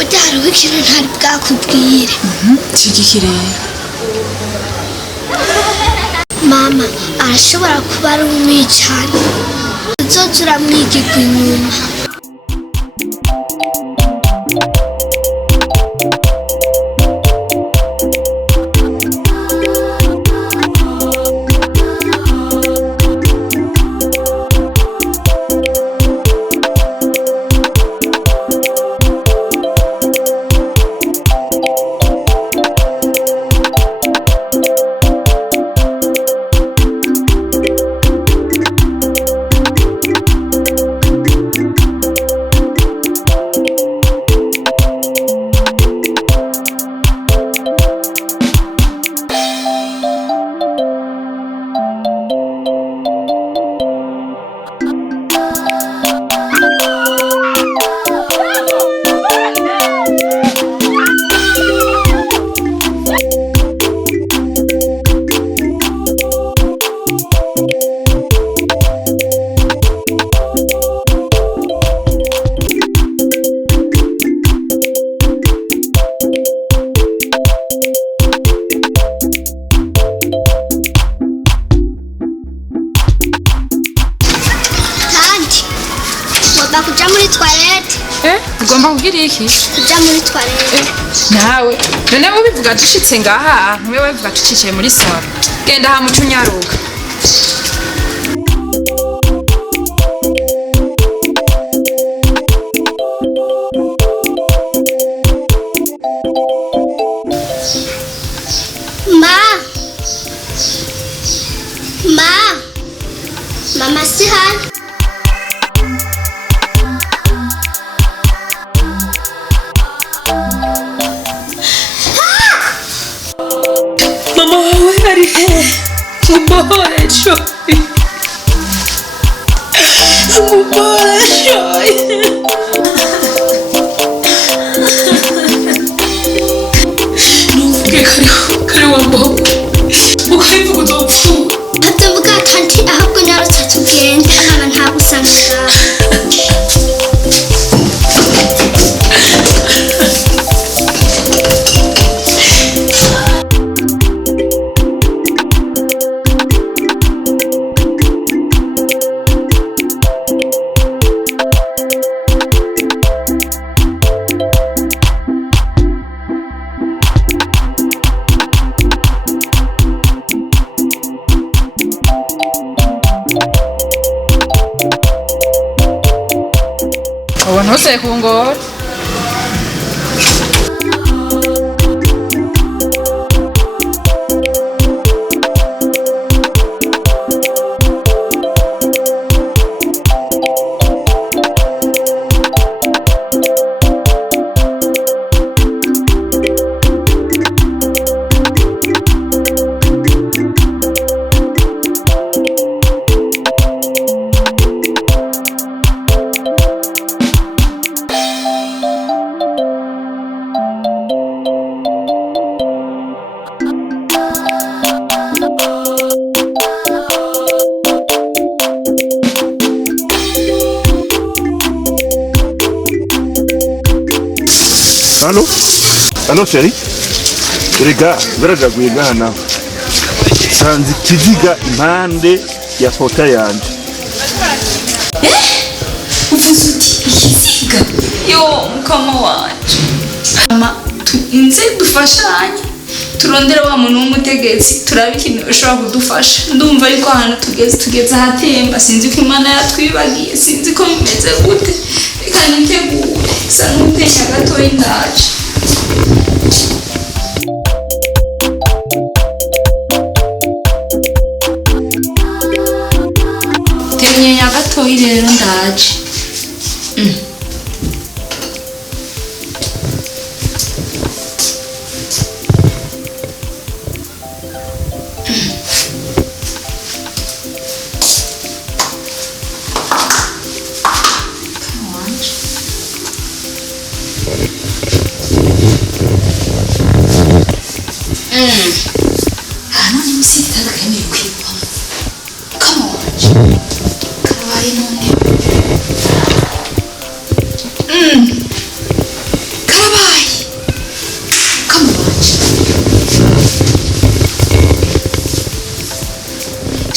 Ujyaro w'ikintu ntari bwakubwire. Kigikire. Mama arashobora kuba ari umwicane. Uzoza uramwigirwa inyuma. Kuja muri toilette. Ugomba kugira iki? Kuja muri toilette. Nawe none wowe bivuga dushitse ngaha wewe bivuga tucicaye muri sala. Genda ha mucunyaruka. Mama si hano. Mama wawe ari he? Mumbohore shoyi. Mumbohore shoyi. Nuvuge kare wambo. Ukayivuga uzopfu. Atavuga kanti ahubwo narose tugende hana ntabusanga. Ntose kungora. Allô chérie? Rega, baraja guhangana. Sanzi kiziga impande ya pota yanje. Uvuze uti ikiziga? Yo mukama wanje. Mama inze dufashanye. Turondera wa muntu w'umutegetsi turabe ikintu ushobora kudufasha. Ndumva ariko hano tugeze ahatemba sinzi ko Imana yatwibagiye sinzi ko bimeze gute. Reka nitegure sa n'utenya gato y'indaje. Tenya gato rero ndaje.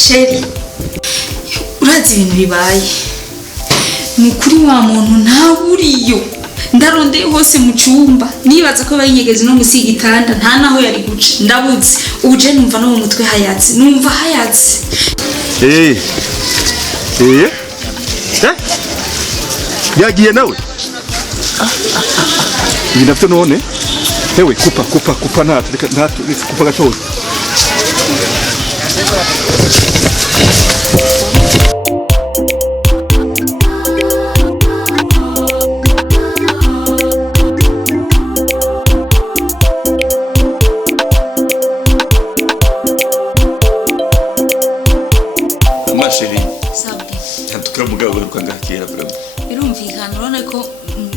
Sheri urazi ibintu bibaye ni kuri wa muntu ntawuriyo ndarondeye hose mu cyumba nibaza ko bayinyegeze no musi igitanda nta naho yari guca ndabuze uje numva no mu mutwe hayatsi numva hayatsi yagiye nawe ibi navyo none hewe kupa ntatu kupa gatoya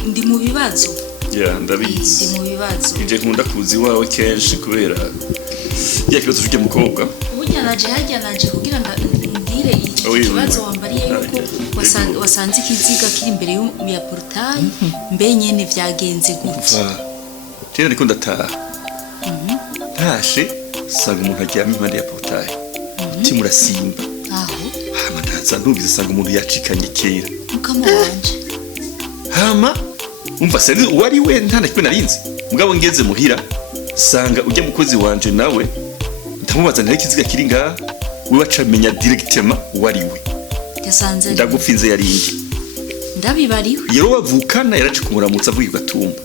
ndi mu bibazo ndabizi ndi mu bibazo nje nkunda kuzi wawe kenshi kubera kibazo cy'uke mukobwa uburyo naje kugira ngo ndire ikibazo wambariye yuko wasanze ikiziga kiri imbere ya portail mbe nyene vyagenze gute tena ndiko ndataha ntashe sanga umuntu aryamye impande ya portail timurasimba aho hama ndaza ndumvise sanga umuntu yacikanye kera mukama wanje hama umva seri wari we ntanakwe narinzi mugabo ngeze muhira sanga ujye mukozi wanje nawe ndamubaza nari kiziga kiri nga we wacamenya directement wari we yasanze ndagupfinze yaringi ndabibariwe yero wavukana yaraje kumuramutsa avuye gatumba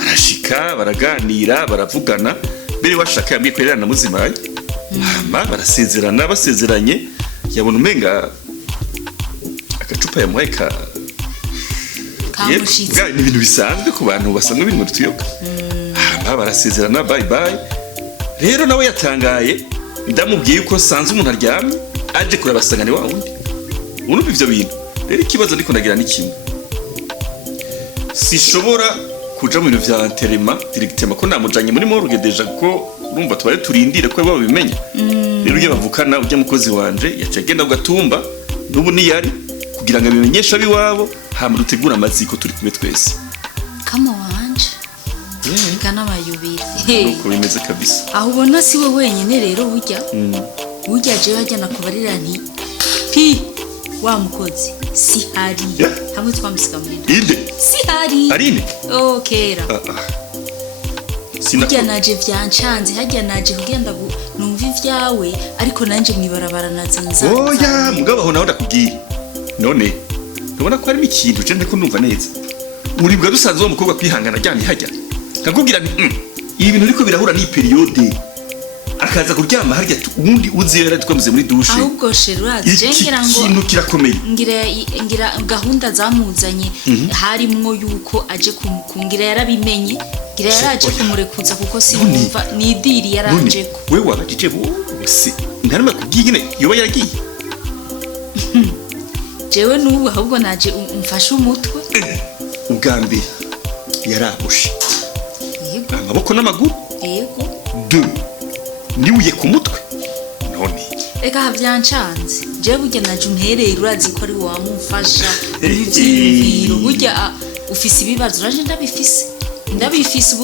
arashika baraganira baravugana bere washaka yambye kwerera na muzimaye hama barasezerana basezeranye yabona umenga agacupa yamuhaye ka kamushitse ni ibintu bisanzwe ku bantu basanzwe biri mu tuyoka hama barasezerana bye bye rero nawe yatangaye ndamubwiye ko sanze umuntu aryamye aje kurabasangane wa wundi urumva ivyo bintu rero ikibazo ndiko ndagira ni kimwe sishobora kuja mu bintu vya enterrement directement ko namujanye muri morgue deja ko urumva twari turindire ko babo bimenya rero uje bavukana uje mukozi wanje yacagenda ugatumba nubu ni yari kugira ngo abimenyesha biwabo hama dutegura amaziko turi kumwe twese kama wanje kana mayubiri uko bimeze kabisa aho ubona si we wenyine rero burya je hajya nakubarira nti pi wa mukozi si hari hamwe twamusiga muri inde si hari arine kera hajya naje vyancanze hajya naje kugenda numva ivyawe ariko nanje mwibarabara nazanza oya mugabo aho naho ndakubwira none ubona ko ari ikintu je ndiko numva neza uribwa dusanze wo mukobwa kwihangana ajyanye hajya nkakubwira nti ibi bintu ariko birahura ni periode akaza kuryama harya ubundi uzera twameze muri douche ahubwo sherazi je ngira ngo ikintu kirakomeye ngira gahunda zamuzanye harimwo yuko aje kungira yarabimenye ngira yaraje kumurekuza kuko sinumva nidiri yaraje ko wewe wabajije bose ntarima kubwigine yoba yaragiye jewe nubu ahubwo naje umfashe umutwe ubwambere yarabushe amaboko n'amaguru yego nibuye ku mutwe none eka havyancanze je burya naje untereye urazi ko ari wamufasha ivyiyumviro burya ufise ibibazo uraje ndabifise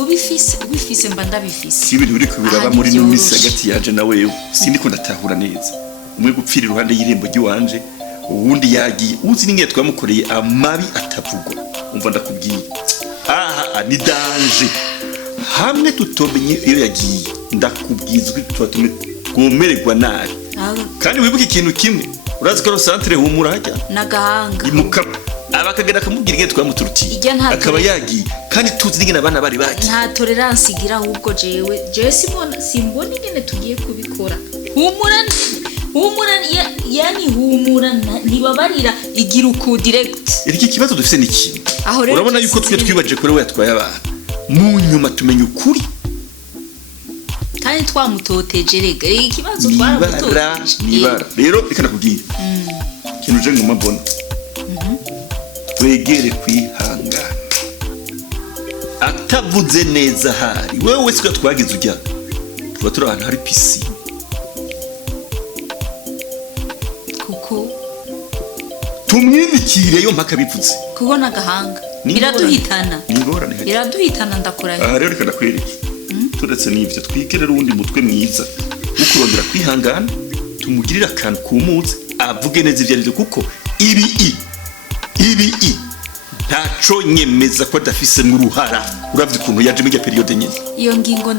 ubifise mba ndabifise si ibintu biri kubiraba muri numisi hagati yaje na wewe sindi ko ndatahura neza umwe gupfira iruhande y'irembo ry'iwanje uwundi yagiye uzi ningiye twamukoreye amabi atavugwa umva ndakubwiye aha ni danger hamwe tutomenye iyo yagiye ndakubwizwe twatume gomererwa nabi kandi wibuke ikintu kimwe urazi ko centre humura hajya nagahanga imukapa abakagera kamubwira inge twamuturutiye akaba yagiye kandi tuzi n'ingene abana bari baki nta tolerance igira ahubwo jewe simbona ingene tugiye kubikora humura yani humura ntibabarira igira uku direct iki kibazo dufise ni kimwe urabona yuko twe twibaje kure we yatwaye abantu mu nyuma tumenye ukuri kandi twamutoteje rega ikibazo twaramutoteje nibara rero ikana kubwira kintu je ngoma mbona twegere kwihangana atavuze neza hari wewe wese twagize ujya tuba turi ahantu hari pisine kuko tumwimikireyo mpaka bivuze kubona gahanga biraduhitana ndakora aha rero reka ndakwereke turetse n'ivyo twigerera uwundi mutwe mwiza wo kurondera kwihangana tumugirira akantu kumutse avuge neza ivyo arivyo kuko ibi ntaco nyemeza ko adafise n'uruhara uravye ukuntu yaje muri periode nyene iyo ngingo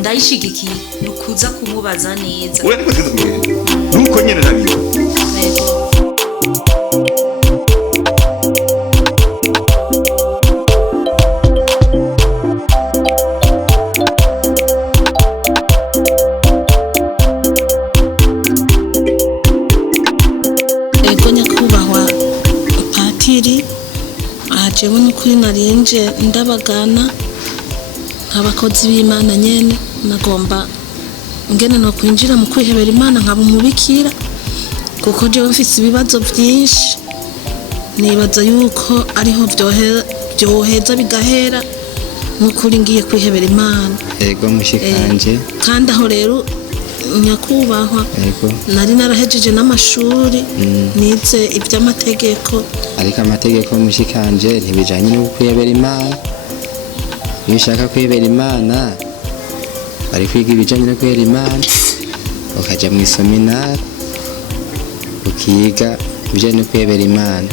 ndayishigikiye nukuza kumubaza neza urari guteza kugenda nuko nyene nabiyo jewe n'ukuri narinje ndabagana nk'abakozi b'Imana nyene nagomba ngene no kwinjira mu kwihebera Imana nkaba umubikira kuko jewe mfise ibibazo byinshi nibaza yuko ariho byoheza bigahera n'ukuri ngiye kwihebera Imana yego mushikanje kandi aho rero nyakubahwa nari narahejeje n'amashuri nize iby'amategeko ariko amategeko mushikanje ntibijanye no kwihebera Imana iyo ushaka kwihebera Imana bari kwiga ibijanye no kwihebera Imana ukaja mu seminari ukiga ibijanye no kwihebera Imana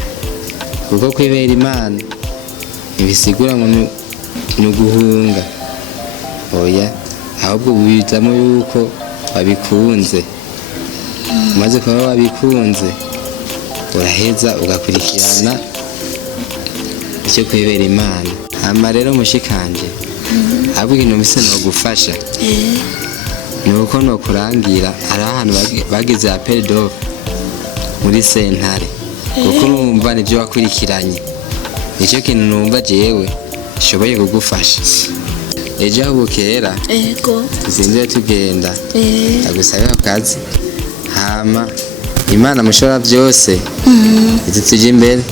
kuko kwihebera Imana ntibisigura ngo ni uguhunga oya ahubwo bizamo yuko wabikunze umaze kuba wabikunze uraheza ugakurikirana icyo kwibera Imana hama rero mushikanje ahubwo ikintu mise no gufasha nuko no kurangira ari ahantu bagize appel d'offre muri sentare kuko numva nivyo wakurikiranye nicyo kintu numva jewe shoboye kugufasha ejo aho bukera tuzinze tugenda agusaba akazi hama Imana mushobora byose tuje imbere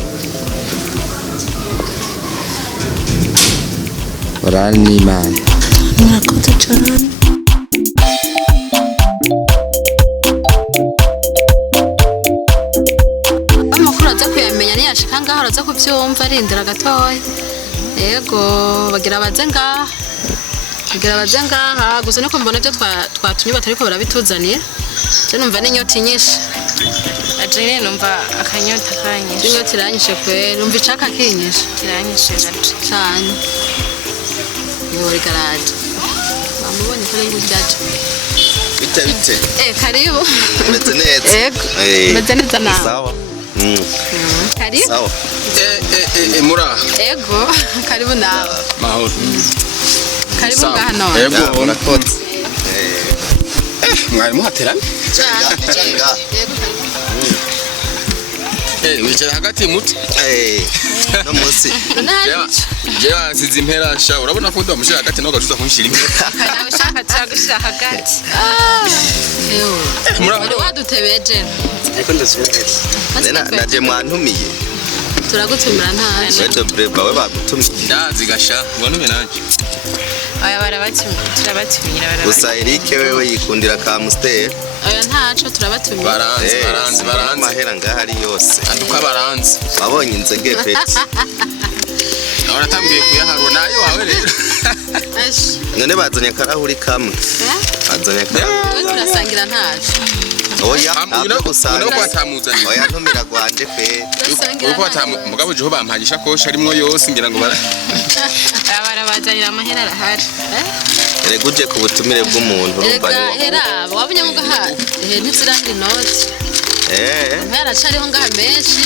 orani n'Imana murakoze cyane amakuru aza kuyamenya niyashika ngaho araza kubyumva arindira gatoya yego bagira baze ngaha gusa niko mbona ibyo twatumye batariko barabituzanira je numva n'inyota nyinshi Ajene numva akanyota kanyishe inyota iranyishe kwera numva icaka kinyishe kiranyishe gato cyane yori garage bamubonye ko ari gutyaje bite karibu meze neza yego meze neza nawe sawa karibu sawa mura yego karibu nawe mahoro karibu ngaha nawe yego murakoze mwari muhaterana cyanga wicaye hagati muto no munsi jewe asize impera sha urabona ko ndamushira hagati no gacuza kunshira impera kana ushaka cyagushira hagati mura wadutebeje ariko ndasubira naje mwantumiye turagutumira ntaje weto breba we bagutumiye ndazi gasha ngwanume nanje aya turabatumira gusa Eric wewe yikundira ka Musteri aya ntaco turabatumira baranzi mahera ngahari yose anduka baranzi babonye inzege peti ahora tambwiye kuyaharura nayo wawe rero none bazanye karahuri kamwe bazanye karahuri turasangira ntaco oya ntabwo gusanga no kwatamuzanye oya ntumira gwanje pe uko mugabo jeho bampagisha kosha arimwo yose ngira ngo barabazanira amahera arahari reguje ku butumire bw'umuntu urumva ni hera wabunye ngo ha ntiziranga inoti yaracariho ngaha menshi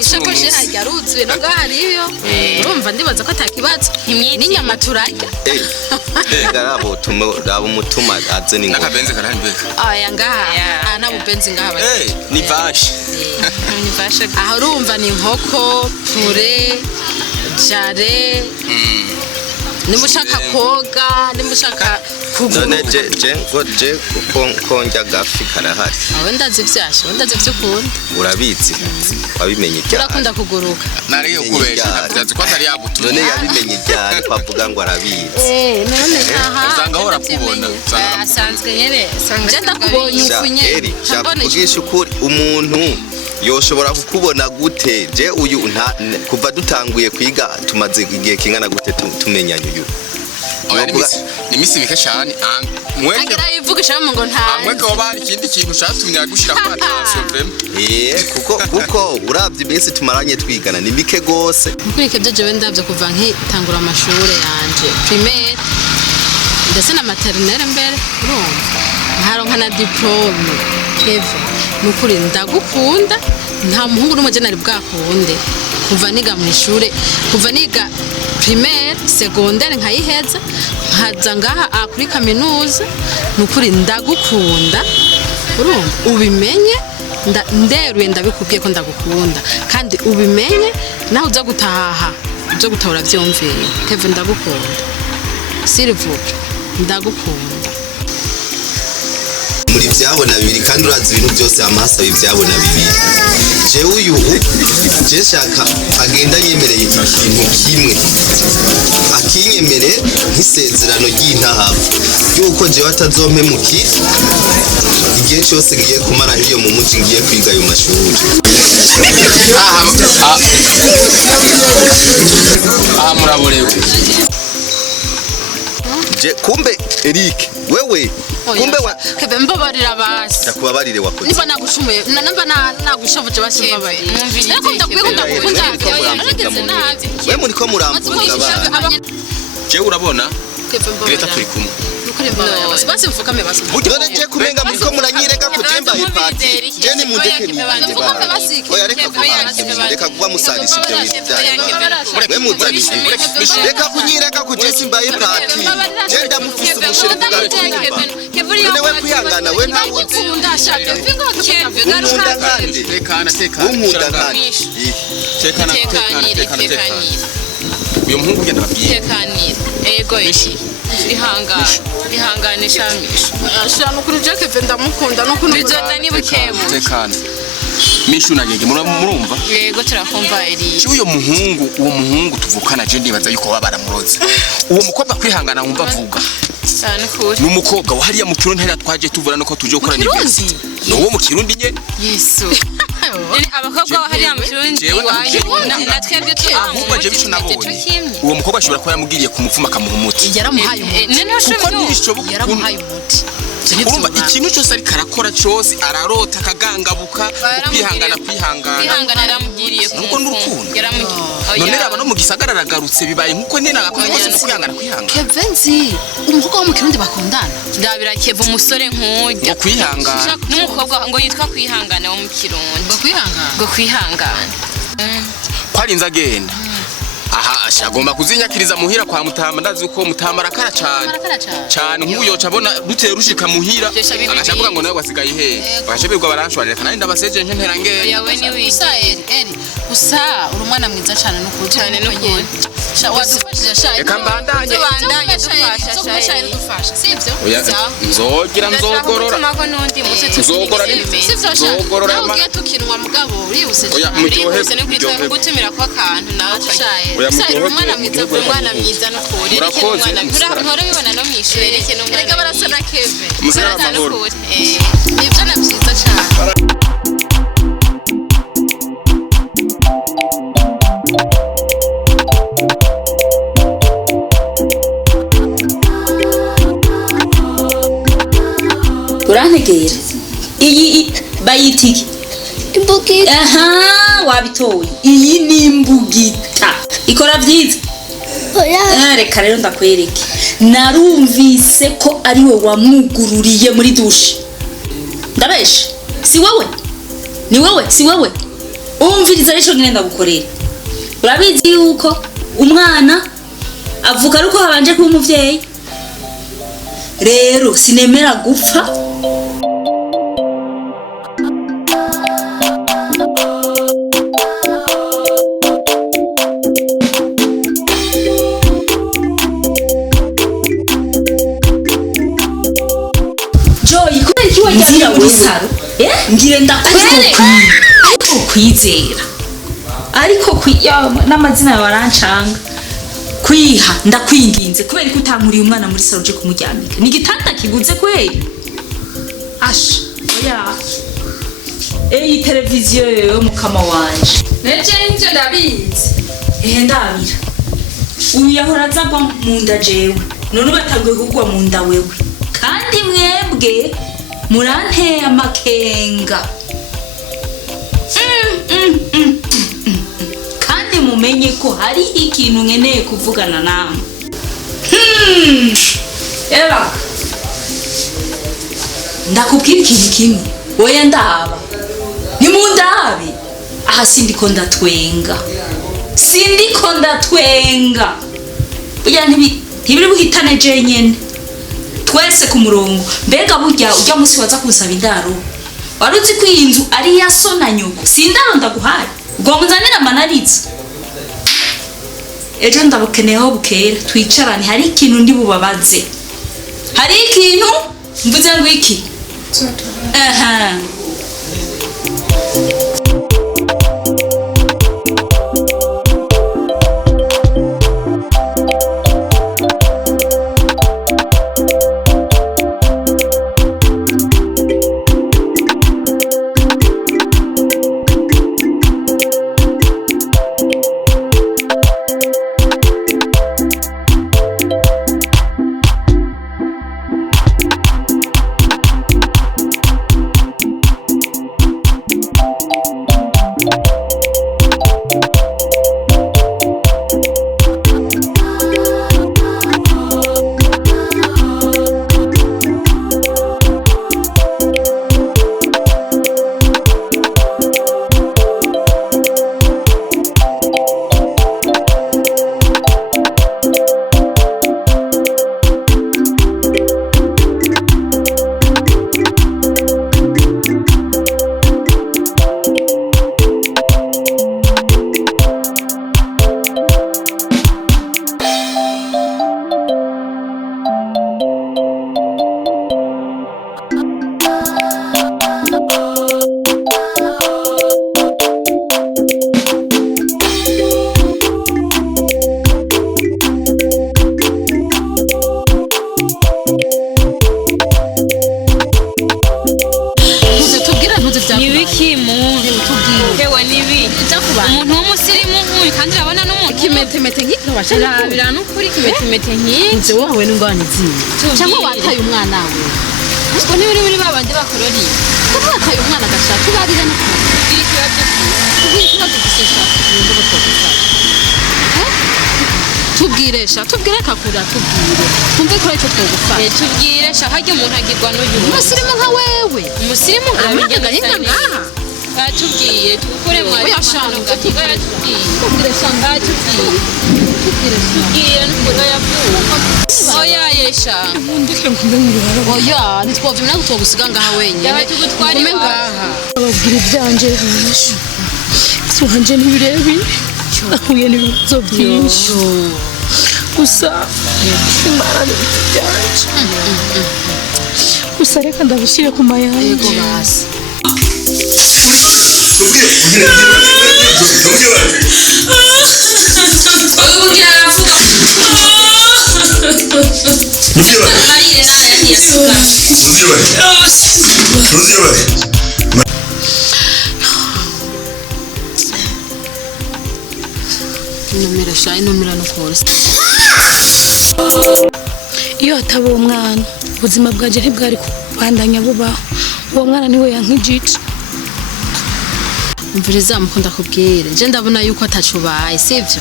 ishakoshi hajya ruzuye no ngaha hariyo urumva ndibaza ko atakibazo n'inyama turarya garabo rabo mutuma aze ni nakabenze karambeka aya ngaha nta bubenzi ngaha ni vache ni vache aho urumva ni inkoko pure jare nimushaka koga nimushaka none je konja gafi karahari aho ndazi vyashe ndazi vyukunda urabizi wabimenye cyane urakunda kuguruka nariyo kubesha ndazi ko atari yabutu none yabimenye cyane kwavuga ngo arabizi none aha usanga hora kubona asanzwe nyene sanga ndakubonye ufunye kugisha ukuri umuntu yoshobora kukubona gute je uyu kuva dutanguye kwiga tumaze igihe kingana gute tumenyanye uyu ni misi bike cyane agira yivugisha ngo nta mweke wabari ikindi kintu shatumye agushira kwa attention vraiment kuko uravye iminsi tumaranye twigana ni mike gose nkurike byo jewe ndavye kuva nkitangura amashure yanje primaire ndetse na maternelle mbere urumva nkaronka na diplome Kevin nukuri ndagukunda nta muhungu n'umwe nari bwakunde kuva niga mu ishure kuva niga primaire secondaire nkayiheza nkaza ngaha kuri kaminuza nukuri ndagukunda urumva ubimenye nderuye ndabikubwiye ko ndagukunda kandi ubimenye naho uza gutaha uza gutahura vyumviye Kevin ndagukunda Silver ndagukunda muri byabona bibiri kandi urazi ibintu byose amasa bibyabona bibiri je uyu je shaka agenda yemereye ikintu kimwe akinyemere nk'isezerano ry'intahavu yuko je batazompemukira igihe cyose ngiye kumara hiyo mu muji ngiye kwiga ayo mashuri muraborewe je kumbe Eric wewe kumbe wa Kebe mbabarira basi ndakubabarire wakoze niba nagushumuye namba nagushavuje basi mbabarira ariko ndakunda narageze nabi wewe muri ko muramvuga ba je urabona leta turi kumwe basi mfukame basi dore je kumenga muri ko muranyireka kutemba ipati je ni mundeke ni oya reka kuba musarisha ibyo bitanye we muzani reka kunyireka kujesi mbaye pati je ndamufise umusheri kugatumba none we kwihangana we nta ndashaka vingo umunda kandi tekana umunda kandi tekana uyo muhungu ugenda babwiye tekanira ego ihangane shamisha ashana kuri Jacques ndamukunda no kundi bizoza nibukebu tekana mishu nagege murumva yego turakumva eri uwo muhungu tuvukana je ndibaza yuko babaramuroze uwo mukobwa kwihangana wumva avuga cyane kuri numukobwa wahariya mu kirundi ntera twaje tuvura nuko tuje gukora n'ibindi no wo mu kirundi nye Yesu abakobwa hariya mu kirundi natwebwe ahubwo je bico nabonye uwo mukobwa ashobora kuba yamugiriye ku mupfuma akamuha umuti yaramuhaye umuti kuko ntibishoboka yaramuhaye umuti urumva ikintu cyose ariko arakora cyose ararota akagangabuka kwihangana yaramugiriye nuko n'urukundo none raba no mu gisagara aragarutse bibaye nkuko nene agakora kose kwihangana Kevenzi umukobwa wo mu kirundi bakundana ndabira Keva umusore nk'ujya kwihangana n'umukobwa ngo yitwa kwihangana wo mu kirundi ngo kwihangana kwarinze agenda aha ashagomba kuzinyakiriza muhira kwa Mutama ndazi uko Mutama arakara cyane nk'uyo cabona ruteye rushika muhira agacavuga ngo nawe wasigaye he bashebirwa baranshwarira kandi ndabaseje ntera ngere yawe ni wiki usa urumwana mwiza cyane cyane n'ukuri wadufashije shaye reka mbandanye dufasha sivyo nzogira nzogorora nzogorora nzogorora ugiye tukinwa mugabo urihuse cyane gutumira kwa kantu nawe umwana mwiza umwana mwiza n'ukuri ntore bibona no mwishuri reka barasa na Keve musana n'ukuri nibyo na byiza cyane urantegera iyi bayitiki imbugita aha wabitoye iyi ni imbugita ikora byiza reka rero ndakwereke narumvise ko ari we wamwugururiye muri dushe ndabesha si wowe ni wowe si wowe umviriza rero ngene ndagukorera urabizi yuko umwana avuka ari uko habanje kuba umuvyeyi rero sinemera gupfa ngira wisaro ngire ariko kwizera ariko n'amazina barancanga kwiha ndakwinginze kubera ko utankuriye umwana muri saro uje kumuryamika ni gitanda kiguze kweli asha oya iyi televiziyo yo mukama wanje neje nje ndabizi ndabira uyu yahora azagwa mu nda jewe none batanguye kugwa mu nda wewe kandi mwebwe muranteye amakenga. Kandi mumenye ko hari ikintu nkeneye kuvugana namwe. Eba ndakubwira ikintu kimwe, wowe ndaba nimundabe aha, sindiko ndatwenga, burya ntibiri buhitane jenyene twese ku murongo. Mbega burya ujya musi waza kunsaba indaro, wari uzi ko iyi nzu ari iya so na nyoko? Si indaro ndaguhaye, ubwo munzanira amanariza. Ejo ndabukeneyeho bukera twicarane, hari ikintu ndi bubabaze, hari ikintu mvuze ngo iki. Aha. umuntu w'umusirimu nk'uyu kandi urabona n'umuntu kimetemete nk'iki birabira n'ukuri kimetemete nk'iki nze wowe n'ingwani ziwe cyangwa wataye umwana we ubwo niba uri muri babandi bakorori kuko wataye umwana agashaka ibarire no kugira ikibazo ikibazo gishaka ibintu batogufasha tubwire kakura tubwire kumve ko icyo twogufasha tubwire shaka hajye umuntu agirwa n'uyu umusirimu nka wewe umusirimu nka gahinga ngaha batubwiye tukure mwari yashanga gatugara tubwiye tubwire shanga tubwire n'ukuntu yavuye oya yesha ndike nkumbe ngirara oya nitwove mina gutogusiga ngaha wenyine yaba tugutwari ngaha ababwira ibyanje hashu suhanje nibirebi ahuye n'ibibazo byinshi gusa imana byanje gusa reka ndabushyire ku mayanja yego basi iyo hataba uwo mwana ubuzima bwanjye ntibwari kubandanya bubaho. Uwo mwana niwe yankijije. Mviriza mukunda kubwira nje ndabona yuko atacubaye sivyo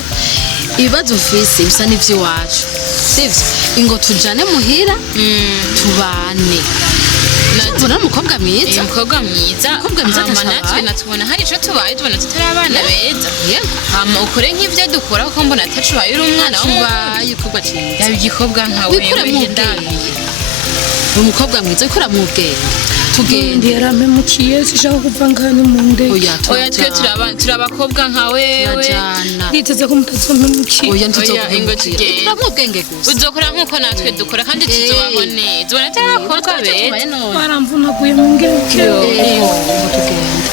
ibibazo ufise bisa n'ivyo wacu sivyo ingo tujane muhira tubane Natubona umukobwa mwiza umukobwa mwiza natwe natubona hari ico tubaye tubona tutari abana beza hama ukore nk'ivyo dukora kuko mbona atacubaye uri umwana w'umubaye ukobwa cyiza yabi igikobwa nkawe umukobwa mwiza ukora mu bwenge tugende yaramemukiye sishaka kuva ngane mu nde oya twe turabakobwa nka wewe niteze ko mutazomemukiye oya ingo tugende turamubwenge gusa uzokora nkuko natwe dukora kandi tuzobaho neza ubona atarakobwa beza baramvunaguye mu ngeke tugende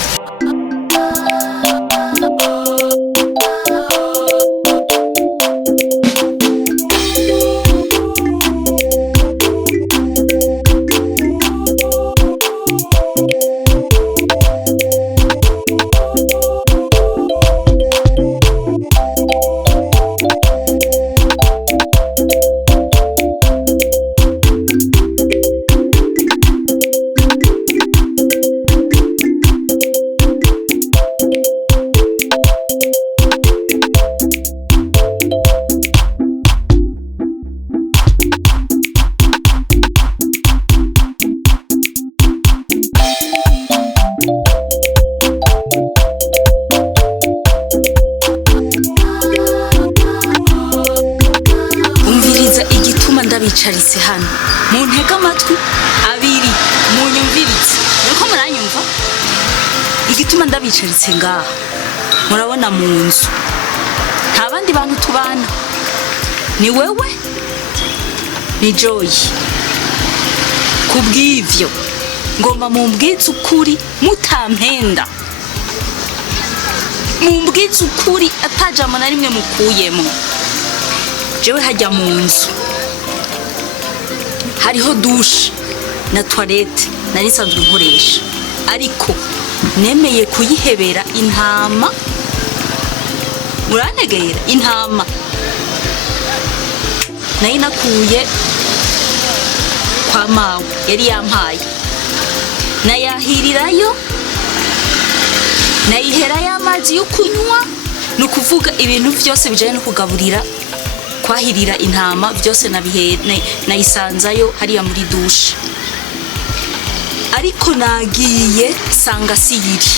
ndabicaritse hano mu ntega amatwi abiri mu nyumviritse nuko muranyumva igituma ndabicaritse ngaha murabona mu nzu nta bandi bantu tubana ni wewe ni Joy kubw'ivyo ngomba mumbwize ukuri mutampenda mumbwize ukuri atajama na rimwe mukuyemo jewe hajya mu nzu hariho douche na toilette nari sanzwe nkoresha ariko nemeye kuyihebera intama urantegera intama nayi nakuye kwa mawe yari yampaye nayahirirayo nayiherayo amazi yo kunywa no kuvuga ibintu byose bijanye no kugaburira kwahirira intama byose nayisanzayo hariya muri douche ariko nagiye sanga siyiri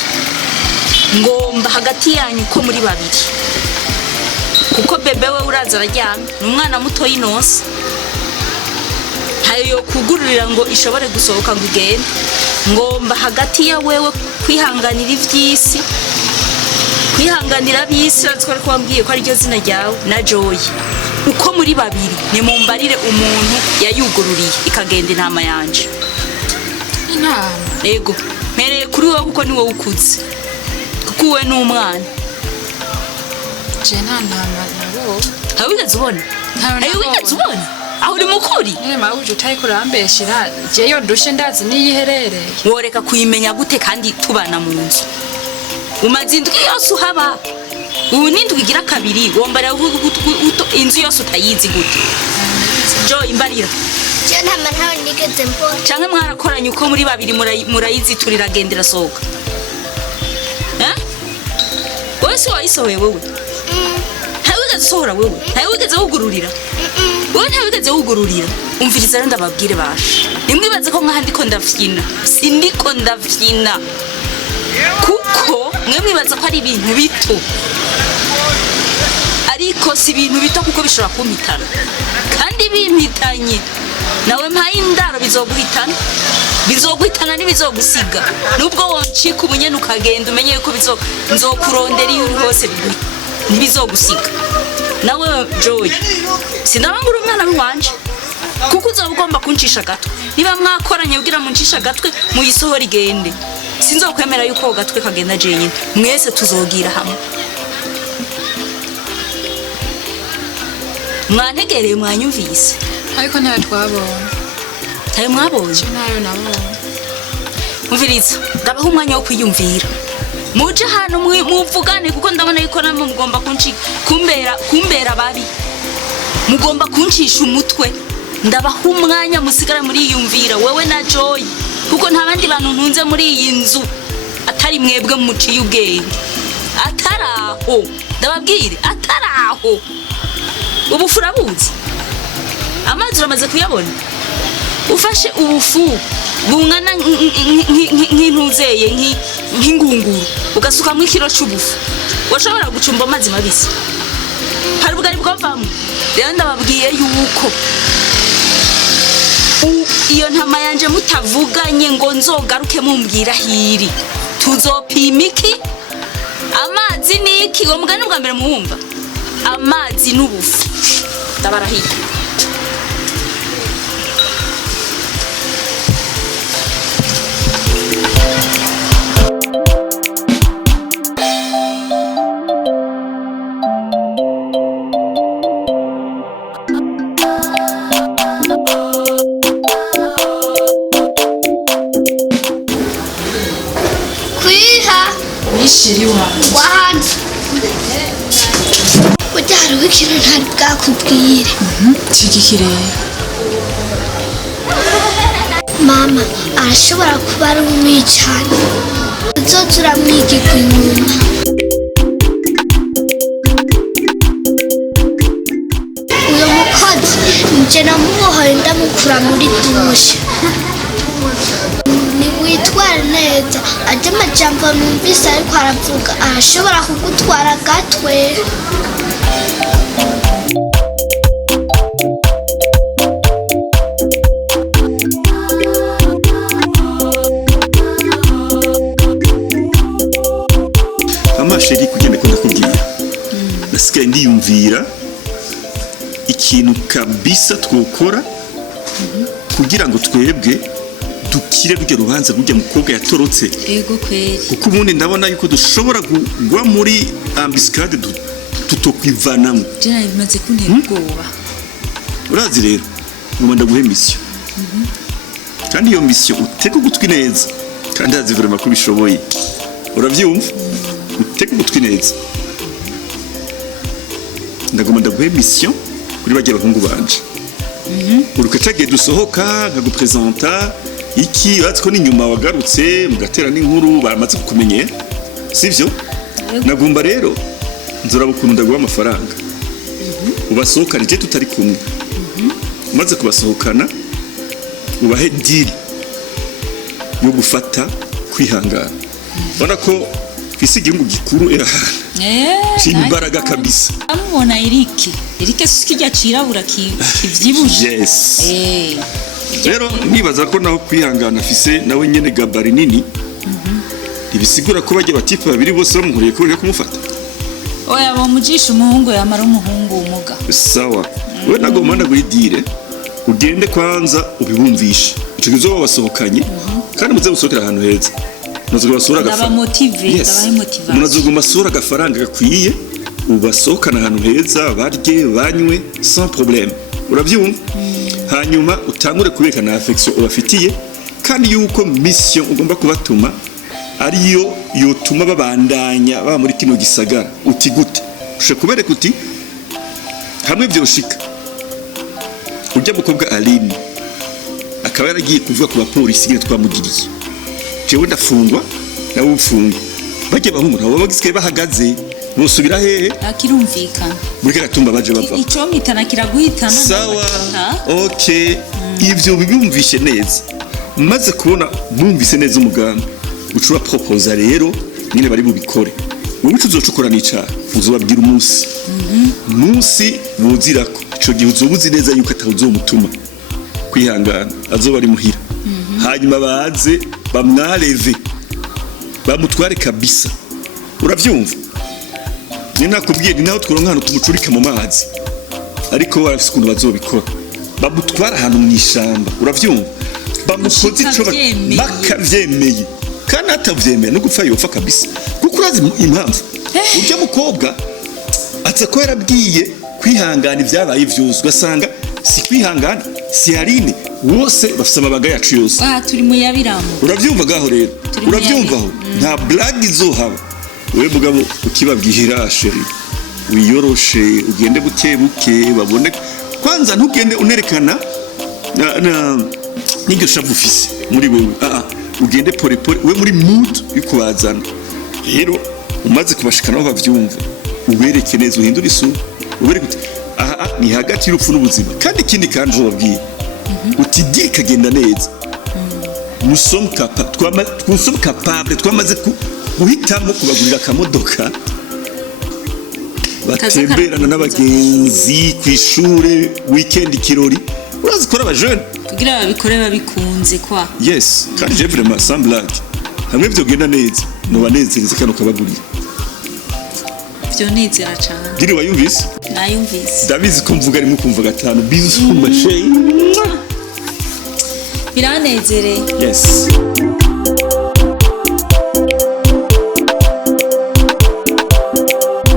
ngomba hagati yanyu ko muri babiri kuko bebe we uraza araryamye n'umwana muto y'inose hayo kugururira ngo ishobore gusohoka ngo igende ngomba hagati ya wewe kwihanganira ivy'isi kwihanganira bisi twari kwambwiye ko ari ryo zina ryawe na Joy uko muri babiri ni mumbarire umuntu yayugururiye ikagenda intama yanje intama ego mereye kuri wowe kuko ni wowe ukuze kuko we n'umwana je nta ntama nabo hawigeze ubona hawigeze ubona aho uri mukuri nyine mawuje utari kurambeshira je yo dushe ndazi niyiherere woreka kuyimenya gute kandi tubana mu nzu umaze indwi yose uhaba ubu n'indwi igira kabiri wombara inzu yose utayizi gute Joy imbarira je nta ntawe nigeze mbona canke mwarakoranye uko muri babiri murayiziturira gendera sohoka wese wayisohoye wewe ntawigeze usohora wewe ntawigeze wugururira wewe ntawigeze wugururira umviriza rero ndababwire basha nimwibaze ko nkaha ndiko ndafyina sindiko ndafyina kuko mwe mwibaza ko ari ibintu bito ariko si ibintu bito kuko bishobora kumpitana kandi bimpitanye nawe mpaye indaro bizoguhitana n'ibizogusiga nubwo woncika ubunyene ukagenda umenye yuko nzokurondera iyo uri hose ntibizogusiga nawe Joy sinabangura umwana wanje kuko uzoba ugomba kuncisha gatwe niba mwakoranye kugira muncisha gatwe muyisohora igende sinzokwemera yuko gatwe kagenda jenyine mwese tuzogira hamwe mwantegereye mwanyumvise ariko nta twabonye tayo mwabonye nayo nabonye muviriza ndabaho umwanya wo kwiyumvira muje hano muvugane kuko ndabona yuko namwe mugomba kumbera babi mugomba kuncisha umutwe ndabaho umwanya musigara muri yumvira wewe na Joy kuko nta bandi bantu ntunze muri iyi nzu atari mwebwe muciye ubwenge ataraho ndababwire ataraho ubu furabuzi amazi uramaze kuyabona ufashe ubufu bungana nk'intuzeye nk'ingunguru ugasukamwe ikiro cy'ubufu washobora gucumba amazi mabisi hari ubwo ari bwavamo rero ndababwiye yuko iyo ntama yanje mutavuganye ngo nzogaruke mumbwira hiri tuzopima iki amazi niki uwo mugani bwa mbere muwumva amazi n'ubufu ndabarahiye Nishiri wahanze ujyara w'ikintu ntari bwakubwire kigikire mama arashobora kuba ari umwicanyi uzoza uramwigirwa inyuma uyo mukozi nje namubohoye ndamukura muri dushe witwara neza ajya amajambo numvise ariko aravuga arashobora kugutwara gatwe ikintu kabisa twokora kugira ngo twebwe dukire rujya rubanza rujya mukobwa yatorotse. Ego kweli. Kuko ubundi ndabona yuko dushobora kugwa muri ambiscade tutokwivanamo. Jana bimaze kuntera ubwoba. Urazi rero ngomba ndaguhe mission. Kandi iyo mission uteka gutwi neza. Kandi azi vraiment ko bishoboye. Uravyumva? Uteka gutwi neza. Ndagomba ndaguhe mission kuri bagiye bahungu banje. Urukacagiye dusohoka nkagupresenta iki batko ni nyuma wagarutse mugatera n'inkuru baramaze kukumenyera. Sivyo? Nagomba rero nzora bukunda guha amafaranga. Ubasohokana je tutari kumwe. Umaze kubasohokana ubahe deal yo gufata kwihangana. Bona ko fisi igihugu gikuru erahana. Imbaraga kabisa. Amubona Eric sikijya cirabura kivyibuje. Yes. Rero nibaza ko naho kwihangana afise nawe nyene gabari nini. Ibisigura ko baje batipe babiri bose bamuhuriye ko kumufata. Oya bamujisha umuhungu yamara umuhungu umuga. Sawa. We nagomba ndagwidire ugende kwanza ubibumvishe. Ico kizo basohokanye kandi muze gusohokera ahantu heza. Muzo basura agafaranga. Ndaba motive, ndabahe motivation. Munazo basura agafaranga gakwiye ubasohokana ahantu heza barye banywe sans problème. Uravyumva? Hanyuma utangure kubekana affection ubafitiye kandi yuko mission ugomba kubatuma ariyo yotuma babandanya baba muri kino gisagara. Uti gute? Ushe kubereka uti hamwe byoshika ujya mukobwa Aline akaba yaragiye kuvuga ku bapolisi gire twamugiriye. Jewe ndafungwa nawe ufungwa. Bajye bahumura abo bagisigaye bahagaze busubira hehe? Akirumvikana. Muri gatumba baje bava. Ico mitana kiraguhitana. Sawa. Okay. Ivyo bibumvishe neza. Maze kubona bumvise neza umugambi. Ucura proposa rero nyine bari bubikore. Wowe uzocukora nica uzobabwira umunsi. Munsi buzirako. Ico gihe uzobuzi neza yuko atazomutuma kwihangana azoba ari muhira. Hanyuma baze bamwareve bamutware kabisa. Uravyumva? Ni nakubwiye ni naho tworonka hano tumucurika mu mazi. Ariko barafise ukuntu bazobikora. Bamutwara ahantu mu ishamba. Uravyumva? Bamukoze ico bakavyemeye. Kandi atavyemeye no gupfa yofa kabisa. Kuko urazi impamvu. Urya mukobwa atse ko yarabwiye kwihangana ibyabaye vyose ugasanga si kwihangana si Aline wose bafise amabaga yacu yose. Turi mu yabiramo. Uravyumva gaho rero? Uravyumvaho? Nta blague izohaba. Wewe mugabo ukibabwihira sheri wiyoroshe ugende buke buke babone kwanza ntugende unerekana na n'iryo shavu ufise muri wewe ugende pore pore we muri mood yukubazana. Rero umaze kubashikanaho bavyumva ubereke neza uhindura isura ubereke uti ni hagati y'urupfu n'ubuzima kandi ikindi kandi ubabwiye uti dire kagenda neza. Nous sommes capables twamaze guhitamo kubagurira akamodoka batemberana n'abagenzi kwishure weekend kirori. Urazi ko abajene kugira babikore babikunze kwa. Yes kandi je vraiment sans blague hamwe byogenda neza no banezereza kandi ukabagurira byo nezera cyane. Diri wayumvise? Nayumvise. Ndabizi ko mvuga arimo kumva gatanu bizu mashay. Biranezereye. Yes.